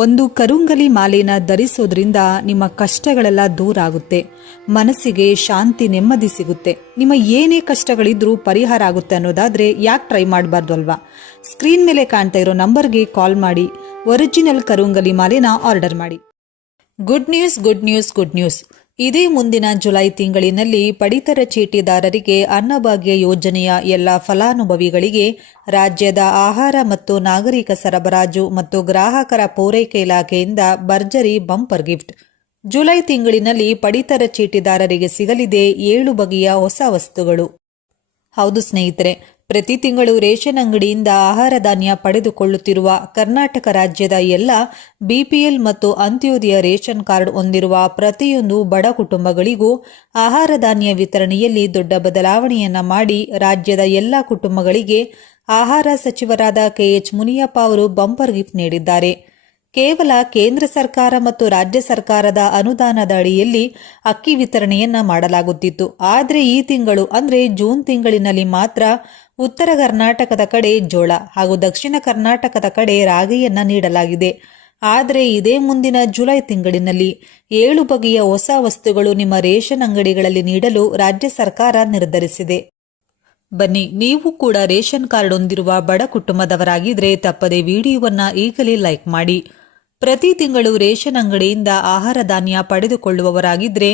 ಒಂದು ಕರುಂಗಲಿ ಮಾಲೆನ ಧರಿಸೋದ್ರಿಂದ ನಿಮ್ಮ ಕಷ್ಟಗಳೆಲ್ಲ ದೂರ ಆಗುತ್ತೆ ಮನಸ್ಸಿಗೆ ಶಾಂತಿ ನೆಮ್ಮದಿ ಸಿಗುತ್ತೆ. ನಿಮ್ಮ ಏನೇ ಕಷ್ಟಗಳಿದ್ರೂ ಪರಿಹಾರ ಆಗುತ್ತೆ ಅನ್ನೋದಾದ್ರೆ ಯಾಕೆ ಟ್ರೈ ಮಾಡಬಾರ್ದು ಅಲ್ವಾ? ಸ್ಕ್ರೀನ್ ಮೇಲೆ ಕಾಣ್ತಾ ಇರೋ ನಂಬರ್ಗೆ ಕಾಲ್ ಮಾಡಿ. ಒರಿಜಿನಲ್ ಕರುಂಗಲಿ ಮಾಲೆನ ಆರ್ಡರ್ ಮಾಡಿ. Good news good news good news ಇದೇ ಮುಂದಿನ ಜುಲೈ ತಿಂಗಳಿನಲ್ಲಿ ಪಡಿತರ ಚೀಟಿದಾರರಿಗೆ ಅನ್ನಭಾಗ್ಯ ಯೋಜನೆಯ ಎಲ್ಲ ಫಲಾನುಭವಿಗಳಿಗೆ ರಾಜ್ಯದ ಆಹಾರ ಮತ್ತು ನಾಗರಿಕ ಸರಬರಾಜು ಮತ್ತು ಗ್ರಾಹಕರ ಪೂರೈಕೆ ಇಲಾಖೆಯಿಂದ ಭರ್ಜರಿ ಬಂಪರ್ ಗಿಫ್ಟ್. ಜುಲೈ ತಿಂಗಳಿನಲ್ಲಿ ಪಡಿತರ ಚೀಟಿದಾರರಿಗೆ ಸಿಗಲಿದೆ ಏಳು ಬಗೆಯ ಹೊಸ ವಸ್ತುಗಳು. ಹೌದು ಸ್ನೇಹಿತರೆ ಪ್ರತಿ ತಿಂಗಳು ರೇಷನ್ ಅಂಗಡಿಯಿಂದ ಆಹಾರ ಧಾನ್ಯ ಪಡೆದುಕೊಳ್ಳುತ್ತಿರುವ ಕರ್ನಾಟಕ ರಾಜ್ಯದ ಎಲ್ಲ ಬಿಪಿಎಲ್ ಮತ್ತು ಅಂತ್ಯೋದಯ ರೇಷನ್ ಕಾರ್ಡ್ ಹೊಂದಿರುವ ಪ್ರತಿಯೊಂದು ಬಡ ಕುಟುಂಬಗಳಿಗೂ ಆಹಾರ ಧಾನ್ಯ ವಿತರಣೆಯಲ್ಲಿ ದೊಡ್ಡ ಬದಲಾವಣೆಯನ್ನು ಮಾಡಿ ರಾಜ್ಯದ ಎಲ್ಲ ಕುಟುಂಬಗಳಿಗೆ ಆಹಾರ ಸಚಿವರಾದ ಕೆಎಚ್ ಮುನಿಯಪ್ಪ ಅವರು ಬಂಪರ್ ಗಿಫ್ಟ್ ನೀಡಿದ್ದಾರೆ. ಕೇವಲ ಕೇಂದ್ರ ಸರ್ಕಾರ ಮತ್ತು ರಾಜ್ಯ ಸರ್ಕಾರದ ಅನುದಾನದ ಅಡಿಯಲ್ಲಿ ಅಕ್ಕಿ ವಿತರಣೆಯನ್ನ ಮಾಡಲಾಗುತ್ತಿತ್ತು. ಆದರೆ ಈ ತಿಂಗಳು ಅಂದರೆ ಜೂನ್ ತಿಂಗಳಿನಲ್ಲಿ ಮಾತ್ರ ಉತ್ತರ ಕರ್ನಾಟಕದ ಕಡೆ ಜೋಳ ಹಾಗೂ ದಕ್ಷಿಣ ಕರ್ನಾಟಕದ ಕಡೆ ರಾಗಿಯನ್ನ ನೀಡಲಾಗಿದೆ. ಆದರೆ ಇದೇ ಮುಂದಿನ ಜುಲೈ ತಿಂಗಳಿನಲ್ಲಿ ಏಳು ಬಗೆಯ ಹೊಸ ವಸ್ತುಗಳು ನಿಮ್ಮ ರೇಷನ್ ಅಂಗಡಿಗಳಲ್ಲಿ ನೀಡಲು ರಾಜ್ಯ ಸರ್ಕಾರ ನಿರ್ಧರಿಸಿದೆ. ಬನ್ನಿ, ನೀವು ಕೂಡ ರೇಷನ್ ಕಾರ್ಡ್ ಹೊಂದಿರುವ ಬಡ ಕುಟುಂಬದವರಾಗಿದ್ರೆ ತಪ್ಪದೆ ವಿಡಿಯೋವನ್ನ ಈಗಲೇ ಲೈಕ್ ಮಾಡಿ. ಪ್ರತಿ ತಿಂಗಳು ರೇಷನ್ ಅಂಗಡಿಯಿಂದ ಆಹಾರ ಧಾನ್ಯ ಪಡೆದುಕೊಳ್ಳುವವರಾಗಿದ್ರೆ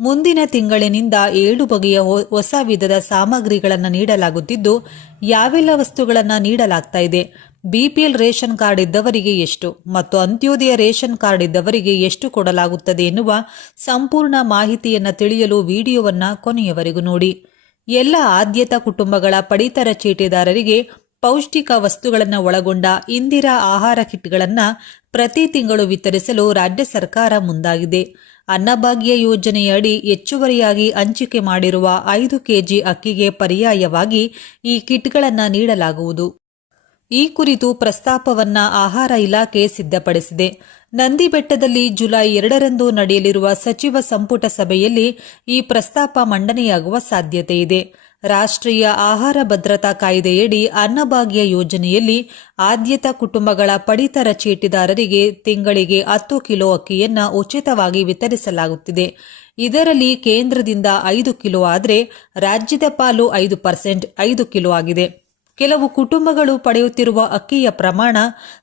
ಮುಂದಿನ ತಿಂಗಳಿನಿಂದ ಏಳು ಬಗೆಯ ಹೊಸ ವಿಧದ ಸಾಮಗ್ರಿಗಳನ್ನು ನೀಡಲಾಗುತ್ತಿದ್ದು, ಯಾವೆಲ್ಲ ವಸ್ತುಗಳನ್ನು ನೀಡಲಾಗ್ತಾ ಇದೆ? ಬಿಪಿಎಲ್ ರೇಷನ್ ಕಾರ್ಡ್ ಇದ್ದವರಿಗೆ ಎಷ್ಟು? ಮತ್ತು ಅಂತ್ಯೋದಯ ರೇಷನ್ ಕಾರ್ಡ್ ಇದ್ದವರಿಗೆ ಎಷ್ಟು ಕೊಡಲಾಗುತ್ತದೆ ಎನ್ನುವ ಸಂಪೂರ್ಣ ಮಾಹಿತಿಯನ್ನು ತಿಳಿಯಲು ವಿಡಿಯೋವನ್ನ ಕೊನೆಯವರೆಗೂ ನೋಡಿ. ಎಲ್ಲ ಆದ್ಯತಾ ಕುಟುಂಬಗಳ ಪಡಿತರ ಚೀಟಿದಾರರಿಗೆ ಪೌಷ್ಟಿಕ ವಸ್ತುಗಳನ್ನು ಒಳಗೊಂಡ ಇಂದಿರಾ ಆಹಾರ ಕಿಟ್ಗಳನ್ನು ಪ್ರತಿ ತಿಂಗಳು ವಿತರಿಸಲು ರಾಜ್ಯ ಸರ್ಕಾರ ಮುಂದಾಗಿದೆ. ಅನ್ನಭಾಗ್ಯ ಯೋಜನೆಯಡಿ ಹೆಚ್ಚುವರಿಯಾಗಿ ಹಂಚಿಕೆ ಮಾಡಿರುವ ಐದು ಕೆಜಿ ಅಕ್ಕಿಗೆ ಪರ್ಯಾಯವಾಗಿ ಈ ಕಿಟ್ಗಳನ್ನು ನೀಡಲಾಗುವುದು. ಈ ಕುರಿತು ಪ್ರಸ್ತಾಪವನ್ನ ಆಹಾರ ಇಲಾಖೆ ಸಿದ್ಧಪಡಿಸಿದೆ. ನಂದಿಬೆಟ್ಟದಲ್ಲಿ ಜುಲೈ ಎರಡರಂದು ನಡೆಯಲಿರುವ ಸಚಿವ ಸಂಪುಟ ಸಭೆಯಲ್ಲಿ ಈ ಪ್ರಸ್ತಾಪ ಮಂಡನೆಯಾಗುವ ಸಾಧ್ಯತೆ ಇದೆ. ರಾಷ್ಟ್ರೀಯ ಆಹಾರ ಭದ್ರತಾ ಕಾಯ್ದೆಯಡಿ ಅನ್ನಭಾಗ್ಯ ಯೋಜನೆಯಲ್ಲಿ ಆದ್ಯತಾ ಕುಟುಂಬಗಳ ಪಡಿತರ ಚೀಟಿದಾರರಿಗೆ ತಿಂಗಳಿಗೆ ಹತ್ತು ಕಿಲೋ ಅಕ್ಕಿಯನ್ನು ಉಚಿತವಾಗಿ ವಿತರಿಸಲಾಗುತ್ತಿದೆ. ಇದರಲ್ಲಿ ಕೇಂದ್ರದಿಂದ ಐದು ಕಿಲೋ ಆದರೆ ರಾಜ್ಯದ ಪಾಲು ಐದು ಪರ್ಸೆಂಟ್, ಐದು ಕಿಲೋ ಆಗಿದೆ. ಕೆಲವು ಕುಟುಂಬಗಳು ಪಡೆಯುತ್ತಿರುವ ಅಕ್ಕಿಯ ಪ್ರಮಾಣ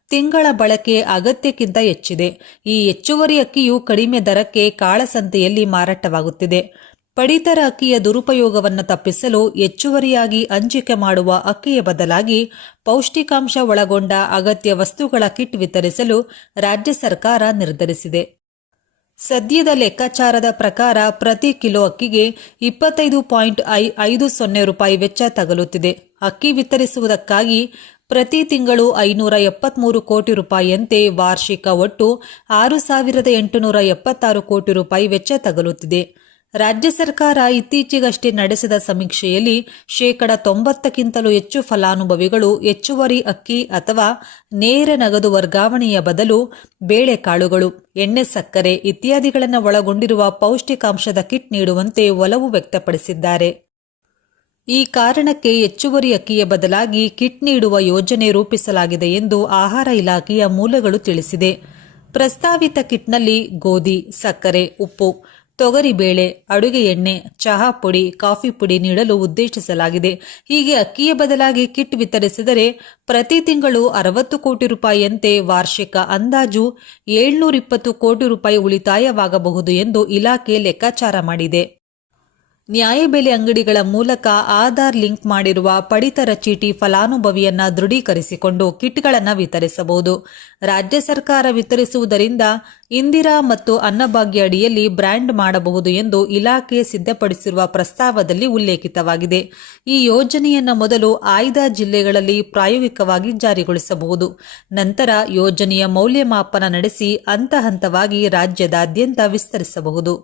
ತಿಂಗಳ ಬಳಕೆ ಅಗತ್ಯಕ್ಕಿಂತ ಹೆಚ್ಚಿದೆ. ಈ ಹೆಚ್ಚುವರಿ ಅಕ್ಕಿಯು ಕಡಿಮೆ ದರಕ್ಕೆ ಕಾಳಸಂತೆಯಲ್ಲಿ ಮಾರಾಟವಾಗುತ್ತಿದೆ. ಪಡಿತರ ಅಕ್ಕಿಯ ದುರುಪಯೋಗವನ್ನು ತಪ್ಪಿಸಲು ಹೆಚ್ಚುವರಿಯಾಗಿ ಹಂಚಿಕೆ ಮಾಡುವ ಅಕ್ಕಿಯ ಬದಲಾಗಿ ಪೌಷ್ಟಿಕಾಂಶ ಒಳಗೊಂಡ ಅಗತ್ಯ ವಸ್ತುಗಳ ಕಿಟ್ ವಿತರಿಸಲು ರಾಜ್ಯ ಸರ್ಕಾರ ನಿರ್ಧರಿಸಿದೆ. ಸದ್ಯದ ಲೆಕ್ಕಾಚಾರದ ಪ್ರಕಾರ ಪ್ರತಿ ಕಿಲೋ ಅಕ್ಕಿಗೆ ಇಪ್ಪತ್ತೈದು ಪಾಯಿಂಟ್ ಐ ಐದು ಸೊನ್ನೆ ರೂಪಾಯಿ ವೆಚ್ಚ ತಗಲುತ್ತಿದೆ. ಅಕ್ಕಿ ವಿತರಿಸುವುದಕ್ಕಾಗಿ ಪ್ರತಿ ತಿಂಗಳು ಐನೂರ ಎಪ್ಪತ್ಮೂರು ಕೋಟಿ ರೂಪಾಯಿಯಂತೆ ವಾರ್ಷಿಕ ಒಟ್ಟು ಆರು ಸಾವಿರದ ಎಂಟುನೂರ ಎಪ್ಪತ್ತಾರು ಕೋಟಿ ರೂಪಾಯಿ ವೆಚ್ಚ ತಗಲುತ್ತಿದೆ. ರಾಜ್ಯ ಸರ್ಕಾರ ಇತ್ತೀಚೆಗಷ್ಟೇ ನಡೆಸಿದ ಸಮೀಕ್ಷೆಯಲ್ಲಿ ಶೇಕಡ ತೊಂಬತ್ತಕ್ಕಿಂತಲೂ ಹೆಚ್ಚು ಫಲಾನುಭವಿಗಳು ಹೆಚ್ಚುವರಿ ಅಕ್ಕಿ ಅಥವಾ ನೇರ ನಗದು ವರ್ಗಾವಣೆಯ ಬದಲು ಬೇಳೆಕಾಳುಗಳು, ಎಣ್ಣೆ, ಸಕ್ಕರೆ ಇತ್ಯಾದಿಗಳನ್ನು ಒಳಗೊಂಡಿರುವ ಪೌಷ್ಟಿಕಾಂಶದ ಕಿಟ್ ನೀಡುವಂತೆ ಒಲವು ವ್ಯಕ್ತಪಡಿಸಿದ್ದಾರೆ. ಈ ಕಾರಣಕ್ಕೆ ಹೆಚ್ಚುವರಿ ಅಕ್ಕಿಯ ಬದಲಾಗಿ ಕಿಟ್ ನೀಡುವ ಯೋಜನೆ ರೂಪಿಸಲಾಗಿದೆ ಎಂದು ಆಹಾರ ಇಲಾಖೆಯ ಮೂಲಗಳು ತಿಳಿಸಿದೆ. ಪ್ರಸ್ತಾವಿತ ಕಿಟ್ನಲ್ಲಿ ಗೋಧಿ, ಸಕ್ಕರೆ, ಉಪ್ಪು ತೊಗರಿಬೇಳೆ ಅಡುಗೆ ಎಣ್ಣೆ, ಚಹಾ ಪುಡಿ, ಕಾಫಿ ಪುಡಿ ನೀಡಲು ಉದ್ದೇಶಿಸಲಾಗಿದೆ. ಹೀಗೆ ಅಕ್ಕಿಯ ಬದಲಾಗಿ ಕಿಟ್ ವಿತರಿಸಿದರೆ ಪ್ರತಿ ತಿಂಗಳು ಅರವತ್ತು ಕೋಟಿ ರೂಪಾಯಿಯಂತೆ ವಾರ್ಷಿಕ ಅಂದಾಜು ಏಳ್ನೂರ ಇಪ್ಪತ್ತು ಕೋಟಿ ರೂಪಾಯಿ ಉಳಿತಾಯವಾಗಬಹುದು ಎಂದು ಇಲಾಖೆ ಲೆಕ್ಕಾಚಾರ ಮಾಡಿದೆ. ನ್ಯಾಯಬೆಲೆ ಅಂಗಡಿಗಳ ಮೂಲಕ ಆಧಾರ್ ಲಿಂಕ್ ಮಾಡಿರುವ ಪಡಿತರ ಚೀಟಿ ಫಲಾನುಭವಿಯನ್ನ ದೃಢೀಕರಿಸಿಕೊಂಡು ಕಿಟ್ಗಳನ್ನು ವಿತರಿಸಬಹುದು. ರಾಜ್ಯ ಸರ್ಕಾರ ವಿತರಿಸುವುದರಿಂದ ಇಂದಿರಾ ಮತ್ತು ಅನ್ನಭಾಗ್ಯ ಅಡಿಯಲ್ಲಿ ಬ್ರ್ಯಾಂಡ್ ಮಾಡಬಹುದು ಎಂದು ಇಲಾಖೆ ಸಿದ್ಧಪಡಿಸಿರುವ ಪ್ರಸ್ತಾವದಲ್ಲಿ ಉಲ್ಲೇಖಿತವಾಗಿದೆ. ಈ ಯೋಜನೆಯನ್ನು ಮೊದಲು ಆಯ್ದ ಜಿಲ್ಲೆಗಳಲ್ಲಿ ಪ್ರಾಯೋಗಿಕವಾಗಿ ಜಾರಿಗೊಳಿಸಬಹುದು. ನಂತರ ಯೋಜನೆಯ ಮೌಲ್ಯಮಾಪನ ನಡೆಸಿ ಹಂತ ಹಂತವಾಗಿ ರಾಜ್ಯದಾದ್ಯಂತ ವಿಸ್ತರಿಸಬಹುದು.